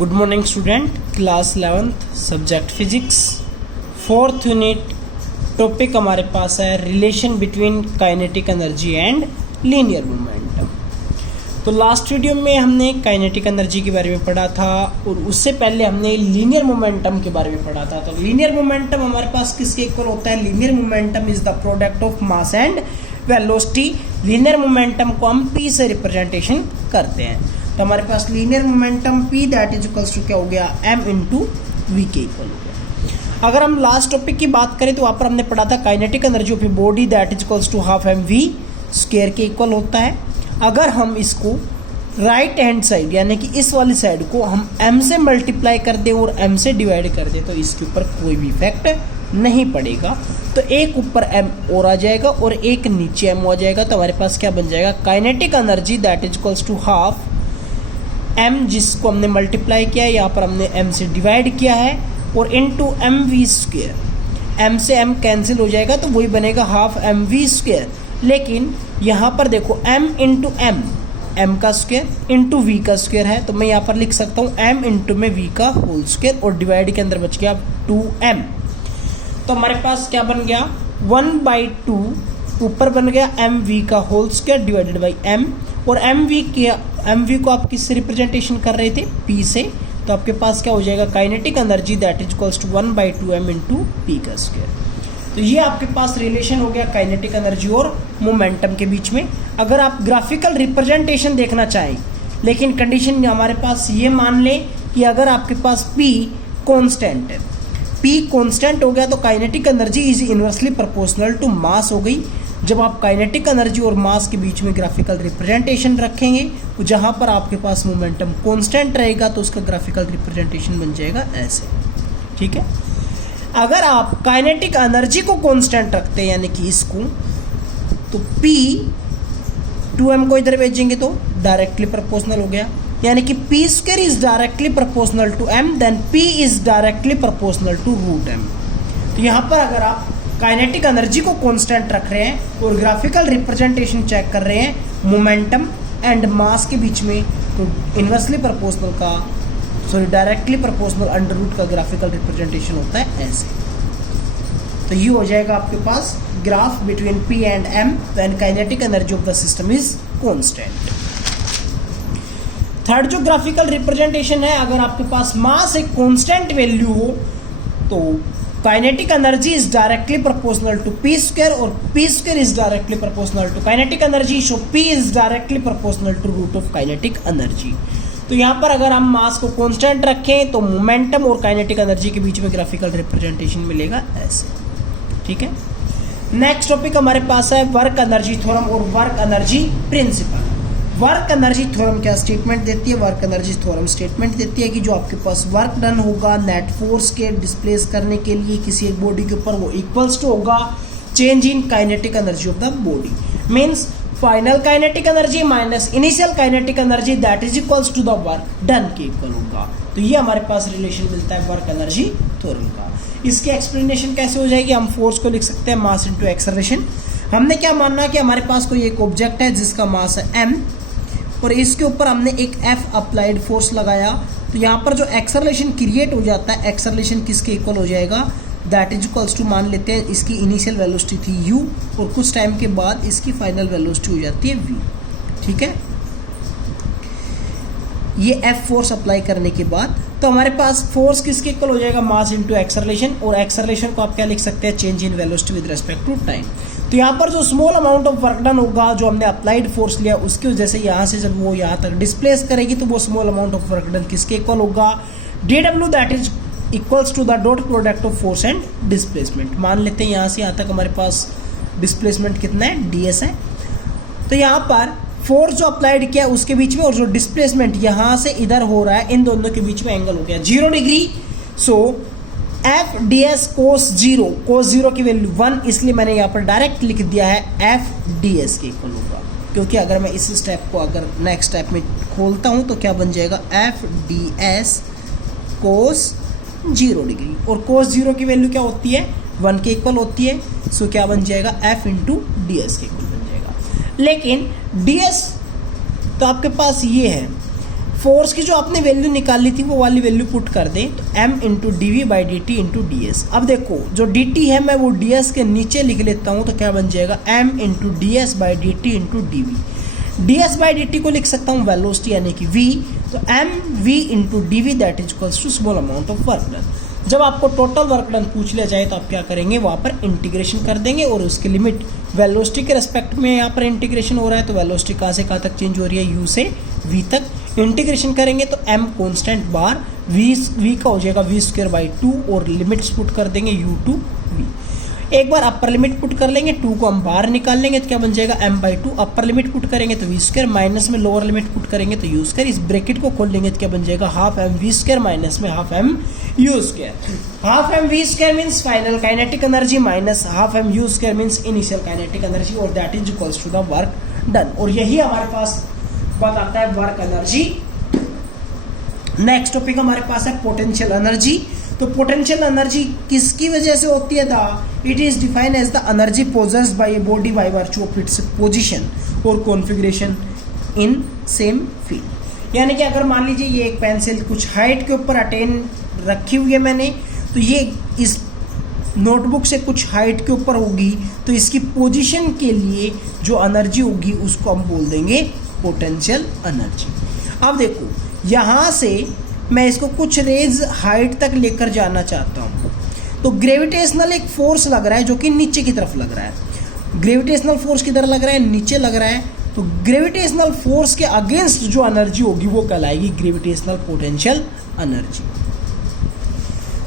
Good morning student, class 11th subject physics, 4th unit. Topic हमारे पास है relation between kinetic energy and linear momentum. तो last video में हमने kinetic energy के बारे में पढ़ा था और उससे पहले हमने लीनियर मोमेंटम के बारे में पढ़ा था। तो लीनियर मोमेंटम हमारे पास किसके इक्वल होता है? Linear momentum is the product of mass and velocity. Linear momentum को हम p से रिप्रेजेंटेशन करते हैं। तो हमारे पास linear momentum p that is equals to क्या हो गया? m इंटू वी के इक्वल हो गया। अगर हम लास्ट टॉपिक की बात करें तो वहाँ पर हमने पढ़ा था kinetic energy of a body that is equals to half M V square के इक्वल होता है। अगर हम इसको राइट हैंड साइड यानी कि इस वाली साइड को हम m से मल्टीप्लाई कर दें और m से डिवाइड कर दें तो इसके ऊपर कोई भी इफेक्ट नहीं पड़ेगा। तो एक ऊपर m और आ जाएगा और एक नीचे m हो जाएगा। तो हमारे पास क्या बन जाएगा? Kinetic energy that is equals to half m, जिसको हमने मल्टीप्लाई किया है, यहाँ पर हमने m से डिवाइड किया है, और into M V square. m से m कैंसिल हो जाएगा तो वही बनेगा हाफ एम वी स्क्वेयर। लेकिन यहाँ पर देखो m इंटू एम, m का स्क्वेयर इंटू वी का स्क्वेयर है, तो मैं यहाँ पर लिख सकता हूँ m इंटू में v का होल स्क्वेयर, और डिवाइड के अंदर बच गया 2m। तो हमारे पास क्या बन गया? 1/2 ऊपर बन गया एम वी का whole square divided by m, और एम वी को आप किससे रिप्रेजेंटेशन कर रहे थे? p से। तो आपके पास क्या हो जाएगा? Kinetic energy that is equals to 1/2m into P का स्क्वायर। तो ये आपके पास रिलेशन हो गया काइनेटिक एनर्जी और मोमेंटम के बीच में। अगर आप ग्राफिकल रिप्रेजेंटेशन देखना चाहें, लेकिन कंडीशन हमारे पास ये मान लें कि अगर आपके पास p कॉन्स्टेंट है, p कॉन्स्टेंट हो गया तो kinetic energy is inversely proportional to mass हो गई। जब आप काइनेटिक एनर्जी और मास के बीच में ग्राफिकल रिप्रेजेंटेशन रखेंगे, जहां पर आपके पास मोमेंटम कांस्टेंट रहेगा तो उसका ग्राफिकल रिप्रेजेंटेशन बन जाएगा ऐसे। ठीक है। अगर आप काइनेटिक एनर्जी को कांस्टेंट रखते हैं यानी कि इसको, तो p 2m को इधर भेजेंगे तो डायरेक्टली प्रोपोर्शनल हो गया, यानी कि p square is directly proportional to m, then p is directly proportional to root m। तो यहाँ पर अगर आप काइनेटिक एनर्जी को कांस्टेंट रख रहे हैं और ग्राफिकल रिप्रेजेंटेशन चेक कर रहे हैं मोमेंटम एंड मास के बीच में, तो इनवर्सली प्रोपोर्शनल का डायरेक्टली प्रोपोर्शनल अंडर रूट का ग्राफिकल रिप्रेजेंटेशन होता है ऐसे। तो ये हो जाएगा आपके पास graph between p and m when kinetic energy of the system is constant. Third जो ग्राफिकल रिप्रेजेंटेशन है, अगर आपके पास मास एक कांस्टेंट वैल्यू हो तो kinetic energy is directly proportional to p square, और p square is directly proportional to kinetic energy, so p is directly proportional to root of kinetic energy. तो यहाँ पर अगर हम मास को कांस्टेंट रखें तो मोमेंटम और काइनेटिक एनर्जी के बीच में ग्राफिकल रिप्रेजेंटेशन मिलेगा ऐसे। ठीक है। नेक्स्ट टॉपिक हमारे पास है वर्क एनर्जी थ्योरम और work energy principal. Work energy theorem क्या स्टेटमेंट देती है? वर्क एनर्जी थ्योरम स्टेटमेंट देती है कि जो आपके पास वर्क डन होगा नेट फोर्स के डिस्प्लेस करने के लिए किसी एक बॉडी के ऊपर, वो इक्वल्स टू होगा change in kinetic energy of the body. Means final kinetic energy minus initial kinetic energy that is equals to the work done के इक्वल होगा। तो ये हमारे पास रिलेशन मिलता है वर्क एनर्जी थ्योरम का। इसकी एक्सप्लेनेशन कैसे हो जाएगी? हम फोर्स को लिख सकते हैं मास इनटू एक्सेलरेशन। हमने क्या मानना कि हमारे पास कोई एक ऑब्जेक्ट है जिसका मास है m, और इसके ऊपर हमने एक F अप्लाइड फोर्स लगाया, तो यहाँ पर जो एक्सेलरेशन क्रिएट हो जाता है, एक्सेलरेशन किसके इक्वल हो जाएगा? दैट इज इक्वल्स टू, मान लेते हैं इसकी इनिशियल वेलोसिटी थी u और कुछ टाइम के बाद इसकी फाइनल वेलोसिटी हो जाती है v। ठीक है। ये F फोर्स अप्लाई करने के बाद तो हमारे पास फोर्स किसके इक्वल हो जाएगा? मास इनटू एक्सेलरेशन, और एक्सेलरेशन को आप क्या लिख सकते हैं? Change in velocity with respect to time. तो यहाँ पर जो small amount of work done होगा, जो हमने अप्लाइड फोर्स लिया, उसकी वजह से यहाँ से जब वो यहाँ तक डिस्प्लेस करेगी तो वो small amount of work done किसके इक्वल होगा? dw that is equals to the dot product of force and displacement. मान लेते हैं यहाँ से यहाँ तक हमारे पास डिस्प्लेसमेंट कितना है? ds है। तो यहाँ पर फोर्स जो अप्लाइड किया उसके बीच में और जो डिस्प्लेसमेंट यहाँ से इधर हो रहा है, इन दोनों के बीच में एंगल हो गया 0 degree. So F D S cos zero की वैल्यू 1, इसलिए मैंने यहाँ पर डायरेक्ट लिख दिया है एफ डी एस के इक्वल होगा। क्योंकि अगर मैं इस स्टेप को अगर नेक्स्ट स्टेप में खोलता हूँ तो क्या बन जाएगा? एफ डी एस कोस 0 डिग्री, और कोस 0 की वैल्यू क्या होती है? 1 के इक्वल होती है। सो क्या बन जाएगा? एफ इंटू डी एस के इक्वल बन जाएगा। लेकिन डी एस तो आपके पास ये है, फोर्स की जो आपने वैल्यू निकाली थी वो वाली वैल्यू पुट कर दें, तो m into D V by D T into D S. अब देखो जो डी टी है मैं वो डी एस के नीचे लिख लेता हूँ, तो क्या बन जाएगा m into D S by D T into D V. D S by D T को लिख सकता हूँ वेलोसिटी यानी कि v, तो m v into D V that is equals to small amount of work done. जब आपको total work done पूछ लिया जाए तो आप क्या करेंगे, वहाँ पर इंटीग्रेशन कर देंगे और उसकी लिमिट वेलोसिटी के रेस्पेक्ट में यहाँ पर इंटीग्रेशन हो रहा है, तो वेलोसिटी कहाँ से कहाँ तक चेंज हो रही है, u से v तक इंटीग्रेशन करेंगे तो m कांस्टेंट बार v का हो जाएगा v स्क्वायर बाई 2 और लिमिट्स पुट कर देंगे u टू v। एक बार अपर लिमिट पुट कर लेंगे, 2 को हम बाहर निकाल लेंगे तो क्या बन जाएगा m by 2। Upper limit put करेंगे तो v स्क्वायर, माइनस में लोअर लिमिट पुट करेंगे तो u स्क्वायर। इस ब्रैकेट को खोल लेंगे तो क्या बन जाएगा half m v square minus में half m u square. Half m v square means final kinetic energy minus half m u square means initial kinetic energy और that is equals to the work done. और यही हमारे पास बताता है work energy. Next topic हमारे पास है potential energy. तो पोटेंशियल एनर्जी किसकी वजह से होती है, it is defined as the energy possessed by a body by virtue of its position और कॉन्फ़िगरेशन इन सेम फील्ड। यानी कि अगर मान लीजिए ये एक पेंसिल कुछ हाइट के ऊपर अटेन रखी हुई है मैंने, तो ये इस नोटबुक से कुछ हाइट के ऊपर होगी, तो इसकी पोजीशन के लिए जो एनर्जी होगी उसको हम बोल देंगे पोटेंशियल एनर्जी। अब देखो यहाँ से मैं इसको कुछ रेज हाइट तक लेकर जाना चाहता हूँ, तो ग्रेविटेशनल एक फोर्स लग रहा है जो कि नीचे की तरफ लग रहा है। ग्रेविटेशनल फोर्स किधर लग रहा है, नीचे लग रहा है। तो ग्रेविटेशनल फोर्स के अगेंस्ट जो एनर्जी होगी वो कहलाएगी ग्रेविटेशनल पोटेंशियल एनर्जी।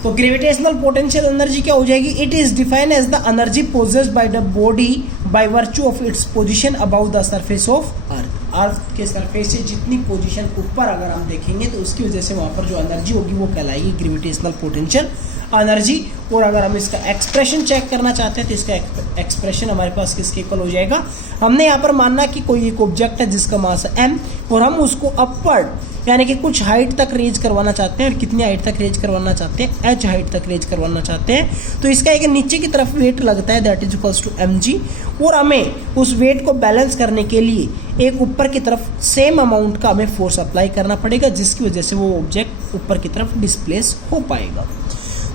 तो ग्रेविटेशनल पोटेंशियल एनर्जी क्या हो जाएगी, it is defined as the energy possessed by the body by virtue of its position about the surface of earth. Earth के सरफेस से जितनी पोजीशन ऊपर अगर हम देखेंगे तो उसकी वजह से वहाँ पर जो एनर्जी होगी वो कहलाएगी ग्रेविटेशनल पोटेंशियल एनर्जी। और अगर हम इसका एक्सप्रेशन चेक करना चाहते हैं तो इसका एक्सप्रेशन हमारे पास किसके इक्वल हो जाएगा, हमने यहाँ पर मानना कि कोई एक ऑब्जेक्ट है जिसका मास है m और हम उसको अपवर्ड यानी कि कुछ हाइट तक रेज करवाना चाहते हैं। और कितनी हाइट तक रेज करवाना चाहते हैं, h हाइट तक रेज करवाना चाहते हैं। तो इसका एक नीचे की तरफ वेट लगता है that is equals to mg और हमें उस वेट को बैलेंस करने के लिए एक ऊपर की तरफ सेम अमाउंट का हमें फोर्स अप्लाई करना पड़ेगा, जिसकी वजह से वो ऑब्जेक्ट ऊपर की तरफ डिस्प्लेस हो पाएगा।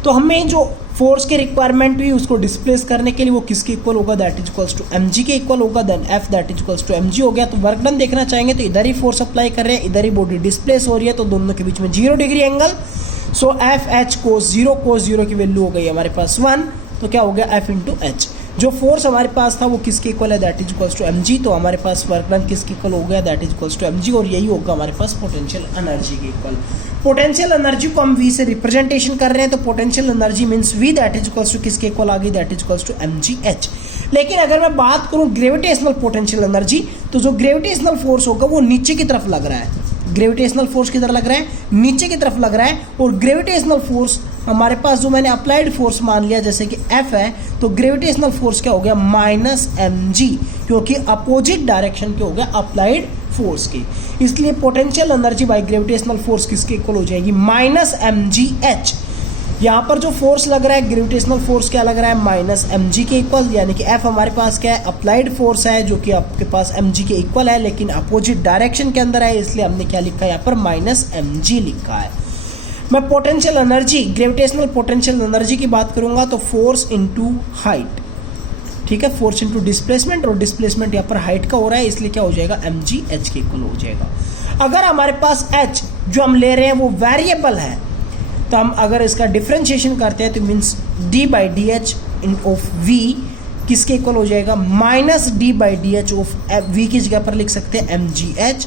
तो हमें जो फोर्स की रिक्वायरमेंट हुई उसको डिस्प्लेस करने के लिए वो किसके इक्वल होगा, that is equals to mg के इक्वल होगा। Then f that is equals to mg हो गया। तो वर्क डन देखना चाहेंगे तो इधर ही फोर्स अप्लाई कर रहे हैं, इधर ही बॉडी डिस्प्लेस हो रही है, तो दोनों के बीच में 0 डिग्री एंगल। सो f h cos 0 की वैल्यू हो गई हमारे पास 1, तो क्या हो गया f इंटू एच। जो फोर्स हमारे पास था वो किसके इक्वल है, that is equals to mg। तो हमारे पास वर्क डन किसके इक्वल हो गया, that is equals to mg और यही होगा हमारे पास पोटेंशियल एनर्जी के इक्वल। पोटेंशियल एनर्जी को हम v से रिप्रेजेंटेशन कर रहे हैं, तो potential energy means v that is equals to किसके इक्वल आ गई, that is equals to mgh। लेकिन अगर मैं बात करूं ग्रेविटेशनल पोटेंशियल एनर्जी, तो जो ग्रेविटेशनल फोर्स होगा वो नीचे की तरफ लग रहा है। ग्रेविटेशनल फोर्स किधर लग रहा है, नीचे की तरफ लग रहा है। और ग्रेविटेशनल फोर्स हमारे पास जो मैंने अप्लाइड फोर्स मान लिया जैसे कि F है, तो ग्रेविटेशनल फोर्स क्या हो गया माइनस mg, क्योंकि अपोजिट डायरेक्शन के हो गया अप्लाइड फोर्स के। इसलिए potential energy by gravitational force किसके इक्वल हो जाएगी, माइनस mgh। यहाँ पर जो फोर्स लग रहा है ग्रेविटेशनल फोर्स क्या लग रहा है, माइनस mg के इक्वल, यानी कि F हमारे पास क्या है अप्लाइड फोर्स है जो कि आपके पास mg के इक्वल है, लेकिन अपोजिट डायरेक्शन के अंदर है, इसलिए हमने क्या लिखा है यहाँ पर माइनस mg लिखा है। मैं potential energy gravitational potential energy की बात करूंगा तो फोर्स इनटू हाइट, ठीक है, फोर्स इनटू डिस्प्लेसमेंट, और डिस्प्लेसमेंट यहाँ पर हाइट का हो रहा है इसलिए क्या हो जाएगा mgh के इक्वल हो जाएगा। अगर हमारे पास h जो हम ले रहे हैं वो वेरिएबल है, तो हम अगर इसका डिफरेंशिएशन करते हैं तो means d by D H of v किसके इक्वल हो जाएगा, minus d by D H of v की जगह पर लिख सकते हैं mgh,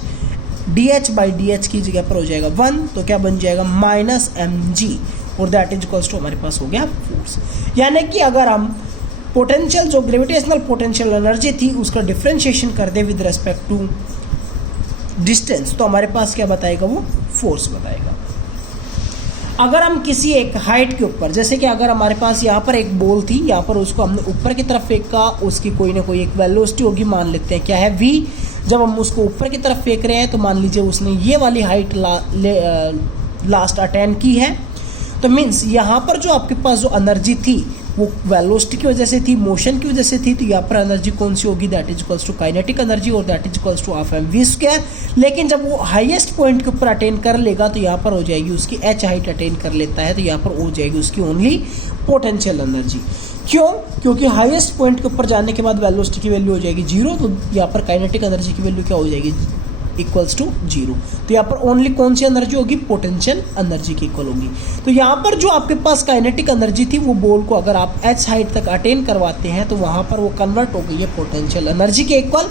dh by D H की जगह पर हो जाएगा 1, तो क्या बन जाएगा माइनस mg और दैट इज इक्वल्स टू हमारे पास हो गया फोर्स। यानी कि अगर हम पोटेंशियल जो ग्रेविटेशनल पोटेंशियल एनर्जी थी उसका डिफरेंशिएशन कर दे विद रेस्पेक्ट टू डिस्टेंस, तो हमारे पास क्या बताएगा, वो फोर्स बताएगा। अगर हम किसी एक हाइट के ऊपर, जैसे कि अगर हमारे पास यहाँ पर एक बॉल थी, यहाँ पर उसको हमने ऊपर की तरफ फेंका, उसकी कोई ना कोई एक वेलोसिटी होगी, मान लेते हैं क्या है v। जब हम उसको ऊपर की तरफ फेंक रहे हैं तो मान लीजिए उसने ये वाली हाइट लास्ट अटेन की है, तो मीन्स यहाँ पर जो आपके पास जो एनर्जी थी वो वेलोसिटी की वजह से थी, मोशन की वजह से थी, तो यहाँ पर एनर्जी कौन सी होगी, that is equals to kinetic energy, और that is equals to half mv²। लेकिन जब वो हाईएस्ट पॉइंट के ऊपर अटेन कर लेगा तो यहाँ पर हो जाएगी उसकी h हाइट अटेन कर लेता है, तो यहाँ पर हो जाएगी उसकी ओनली पोटेंशियल एनर्जी। क्यों? क्योंकि हाईएस्ट पॉइंट के ऊपर जाने के बाद वेलोसिटी की वैल्यू हो जाएगी 0, तो यहाँ पर काइनेटिक एनर्जी की वैल्यू क्या हो जाएगी, इक्वल्स टू 0। तो यहाँ पर ओनली कौन सी एनर्जी होगी, पोटेंशियल एनर्जी की इक्वल होगी। तो यहाँ पर जो आपके पास काइनेटिक एनर्जी थी, वो बॉल को अगर आप h हाइट तक अटेन करवाते हैं तो वहाँ पर वो कन्वर्ट हो गई है पोटेंशियल एनर्जी के इक्वल।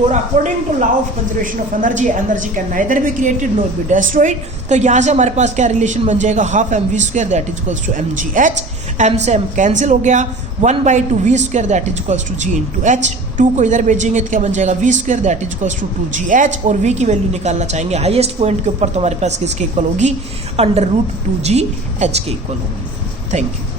और according to law of conservation of energy, energy can neither be created not be destroyed. तो यहाँ से हमारे पास क्या रिलेशन बन जाएगा, half mv² that is equals to mgh, m से m कैंसिल हो गया, 1/2 v² that is equals to g into h, 2 को इधर भेजेंगे तो क्या बन जाएगा v² that is equals to 2gh, और v की वैल्यू निकालना चाहेंगे हाईएस्ट पॉइंट के ऊपर, तो हमारे पास किसके इक्वल होगी, √2gh के इक्वल होगी। Thank you.